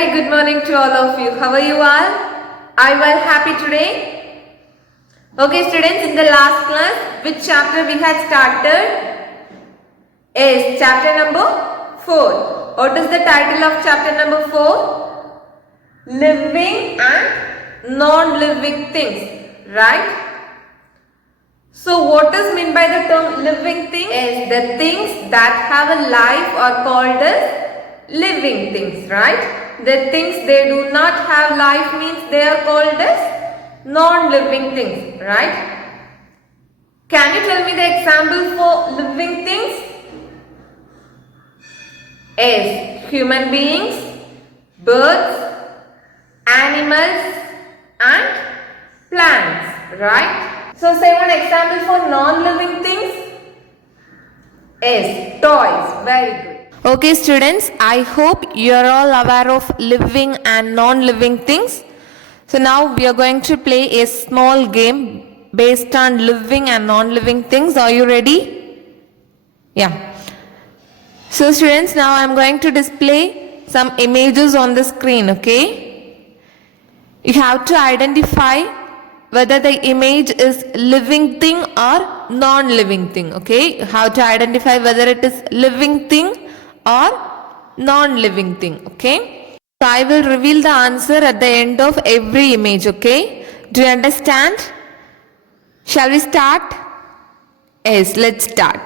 very good morning to all of you. How are you all? Are you all happy today? Okay students, in the last class, which chapter we had started? Is chapter number 4. What is the title of chapter number 4? Living and non-living things, right? So what is meant by the term living thing? Is the things that have a life are called as living things, right? The things they do not have life means they are called as non-living things, right? Can you tell me the example for living things? Is human beings, birds, animals and plants, right? So say one example for non-living things is toys. Very good. Okay students, I hope you are all aware of living and non-living things. So now we are going to play a small game based on living and non-living things. Are you ready? Yeah. So students, now I am going to display some images on the screen, okay? You have to identify whether the image is living thing or non-living thing, okay? You have to identify whether it is living thing or non-living thing, okay? So I will reveal the answer at the end of every image, okay? Do you understand? Shall we start? Yes, let's start.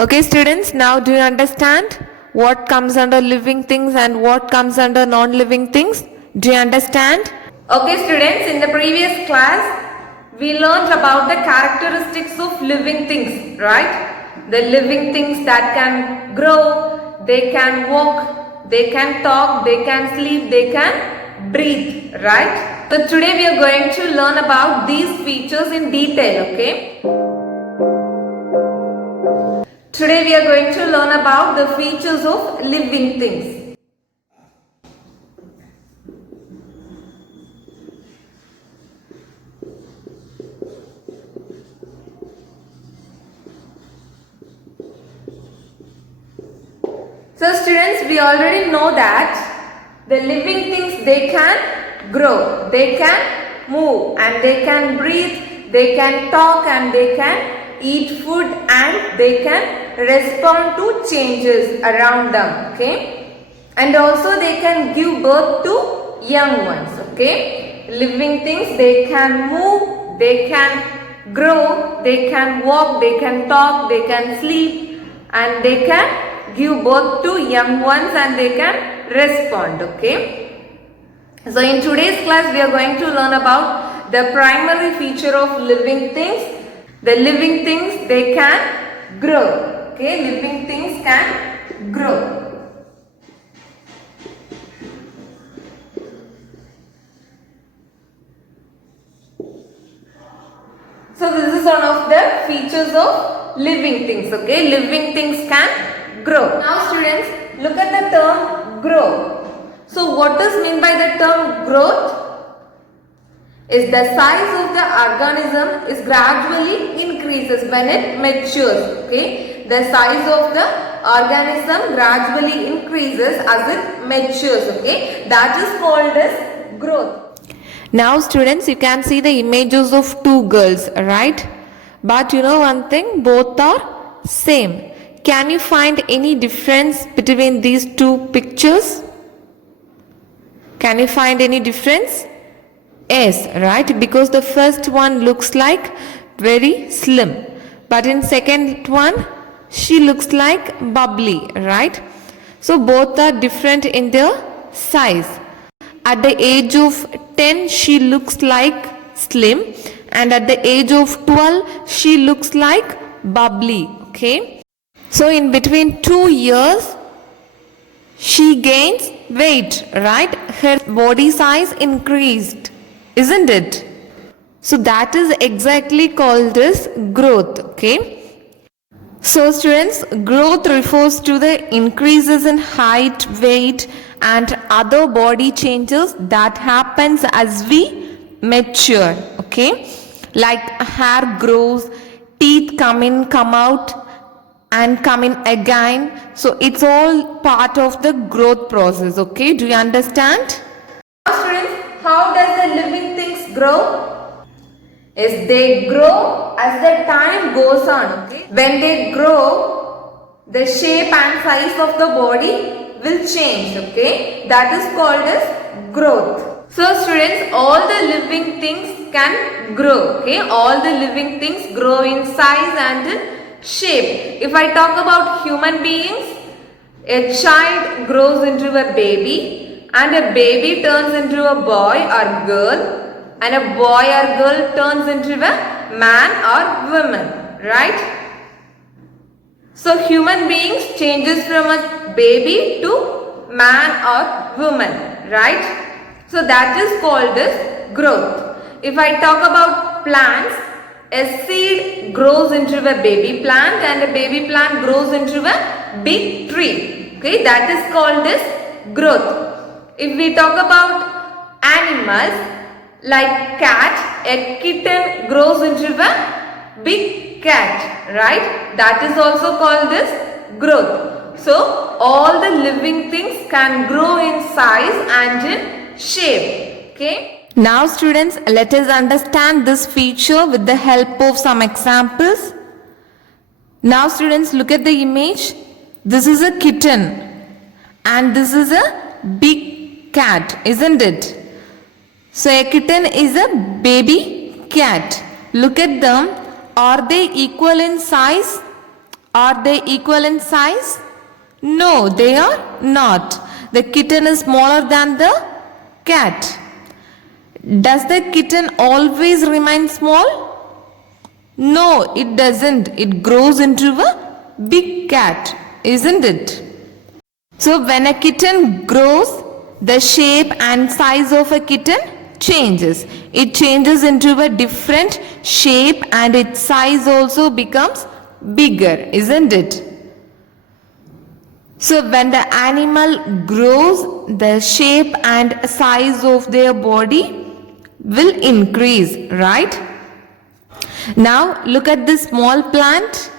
Okay students, now do you understand what comes under living things and what comes under non-living things? Do you understand? Okay students, in the previous class, we learned about the characteristics of living things, right? The living things that can grow, they can walk, they can talk, they can sleep, they can breathe, right? So today we are going to learn about these features in detail, okay? Today we are going to learn about the features of living things. So students, we already know that the living things, they can grow, they can move and they can breathe, they can talk and they can eat food and they can respond to changes around them, okay? And also they can give birth to young ones, okay? Living things, they can move, they can grow, they can walk, they can talk, they can sleep and they can give birth to young ones and they can respond, okay? So in today's class we are going to learn about the primary feature of living things. The living things, they can grow, okay? Living things can grow. So this is one of the features of living things, okay? Living things can grow. Now students, look at the term grow. So what is meant by the term growth? is the size of the organism is gradually increases when it matures. Okay, the size of the organism gradually increases as it matures. Okay, that is called as growth. Now students, you can see the images of two girls, right? But you know one thing, both are same. Can you find any difference between these two pictures? Can you find any difference? Yes, right? Because the first one looks like very slim. But in second one, she looks like bubbly, right? So both are different in their size. At the age of 10, she looks like slim. And at the age of 12, she looks like bubbly, okay? So in between 2 years, she gains weight, right? Her body size increased, isn't it? So that is exactly called as growth, okay? So students, growth refers to the increases in height, weight and other body changes that happens as we mature, okay? Like hair grows, teeth come in, come out and come in again. So it's all part of the growth process, okay? Do you understand? Now students, how does the living things grow? Is they grow as the time goes on, okay? When they grow, the shape and size of the body will change, okay? That is called as growth. So students, all the living things can grow, okay? All the living things grow in size and in shape. If I talk about human beings, a child grows into a baby and a baby turns into a boy or girl. And a boy or girl turns into a man or woman, right? So human beings changes from a baby to man or woman, right? So that is called as growth. If I talk about plants, a seed grows into a baby plant and a baby plant grows into a big tree. Okay, that is called as growth. If we talk about animals, like cat, a kitten grows into a big cat, right? That is also called as growth. So all the living things can grow in size and in shape, okay? Now students, let us understand this feature with the help of some examples. Now students, look at the image. This is a kitten and this is a big cat, isn't it? So a kitten is a baby cat. Look at them. Are they equal in size? Are they equal in size? No, they are not. The kitten is smaller than the cat. Does the kitten always remain small? No, it doesn't. It grows into a big cat, isn't it? So when a kitten grows, the shape and size of a kitten changes. It changes into a different shape and its size also becomes bigger, isn't it? So when the animal grows, the shape and size of their body will increase, right? Now look at this small plant.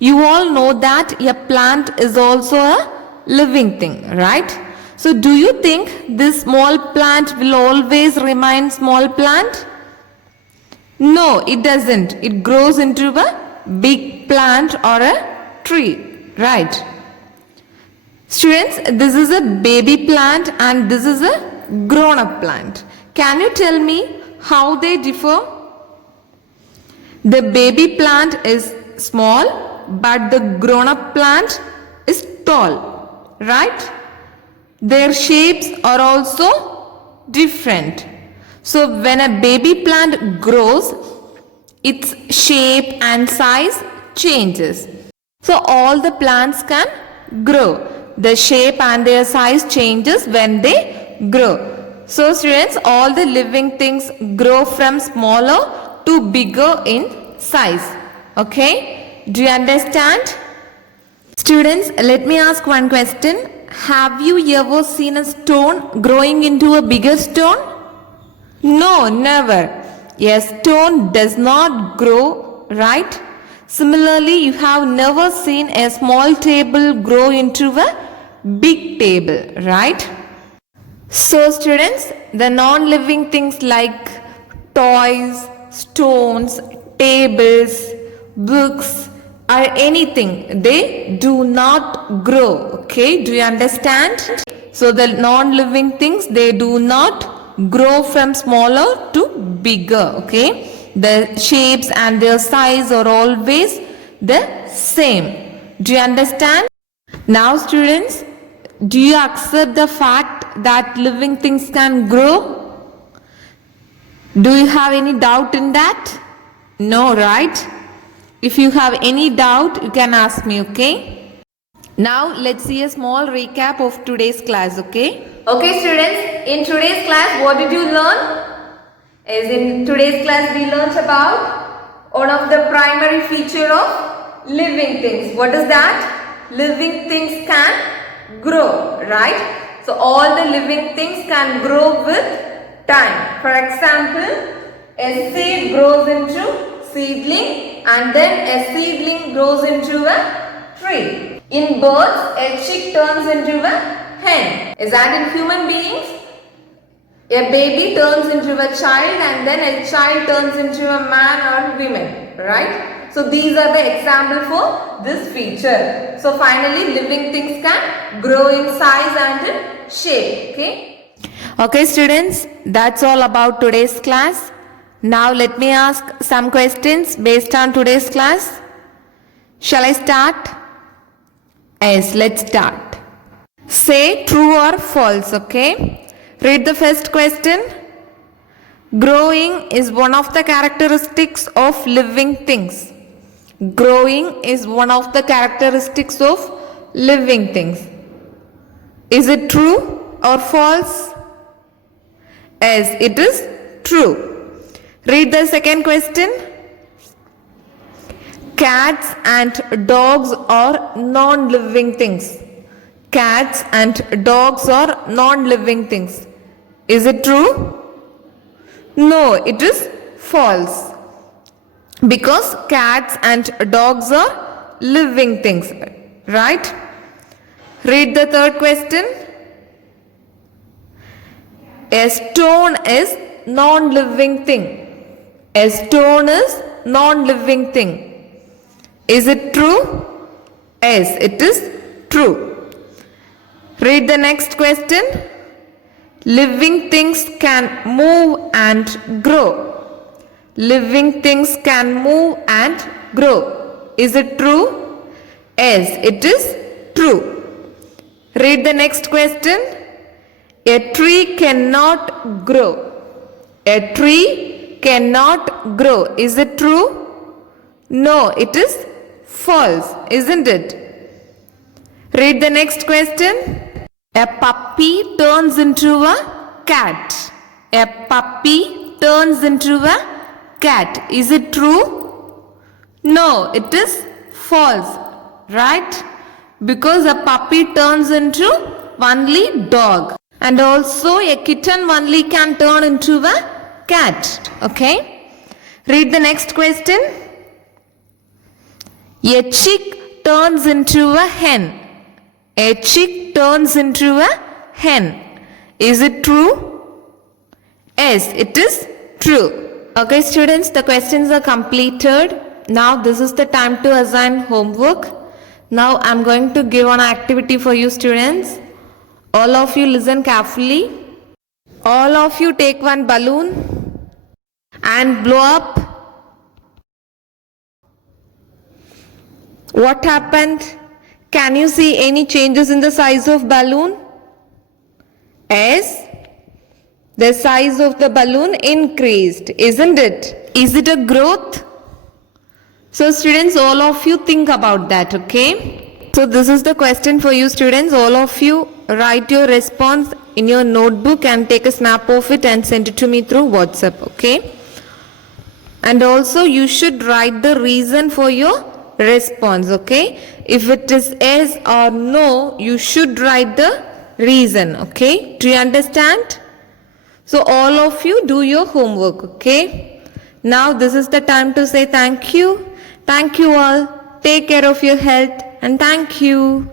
You all know that a plant is also a living thing, right? So do you think this small plant will always remain small plant? No, it doesn't. It grows into a big plant or a tree, right? Students, this is a baby plant and this is a grown-up plant. Can you tell me how they differ? The baby plant is small, but the grown-up plant is tall, right? Their shapes are also different. So when a baby plant grows, its shape and size changes. So all the plants can grow. The shape and their size changes when they grow. So students, all the living things grow from smaller to bigger in size. Okay? Do you understand? Students, let me ask one question. Have you ever seen a stone growing into a bigger stone? No, never. A stone does not grow, right? Similarly, you have never seen a small table grow into a big table, right? So, students, the non-living things like toys, stones, tables, books, or anything, they do not grow. Okay, do you understand? So, the non-living things, they do not grow from smaller to bigger. Okay, the shapes and their size are always the same. Do you understand? Now, students, do you accept the fact that living things can grow? Do you have any doubt in that? No, right? If you have any doubt, you can ask me, okay? Now, let's see a small recap of today's class, okay? Okay, students, in today's class, what did you learn? As in today's class, we learned about one of the primary feature of living things. What is that? Living things can grow, right? So, all the living things can grow with time. For example, a seed grows into seedling and then a seedling grows into a tree. In birds, a chick turns into a hen. Is that in human beings? A baby turns into a child and then a child turns into a man or woman, right? So these are the example for this feature. So finally, living things can grow in size and in shape, okay? Okay, students, that's all about today's class. Now let me ask some questions based on today's class. Shall I start? Yes, let's start. Say true or false, okay? Read the first question. Growing is one of the characteristics of living things. Growing is one of the characteristics of living things. Is it true or false? Yes, it is true. Read the second question. Cats and dogs are non-living things. Cats and dogs are non-living things. Is it true? No, it is false. Because cats and dogs are living things, right? Read the third question. A stone is non-living thing. A stone is non-living thing. Is it true? Yes, it is true. Read the next question. Living things can move and grow. Living things can move and grow. Is it true? Yes, it is true. Read the next question. A tree cannot grow. A tree cannot grow. Is it true? No, it is false, isn't it? Read the next question. A puppy turns into a cat. A puppy turns into a cat. Is it true? No, it is false, right? Because a puppy turns into only dog. And also a kitten only can turn into a cat. Okay. Read the next question. A chick turns into a hen. A chick turns into a hen. Is it true? Yes, it is true. Okay, students, the questions are completed. Now this is the time to assign homework. Now I am going to give an activity for you students. All of you listen carefully. All of you take one balloon and blow up. What happened? Can you see any changes in the size of balloon? Yes. The size of the balloon increased, isn't it? Is it a growth? So students, all of you think about that, okay? So this is the question for you students. All of you write your response in your notebook and take a snap of it and send it to me through WhatsApp, okay? And also you should write the reason for your response, okay? If it is yes or no, you should write the reason, okay? Do you understand? So all of you do your homework, okay? Now this is the time to say thank you. Thank you all. Take care of your health and thank you.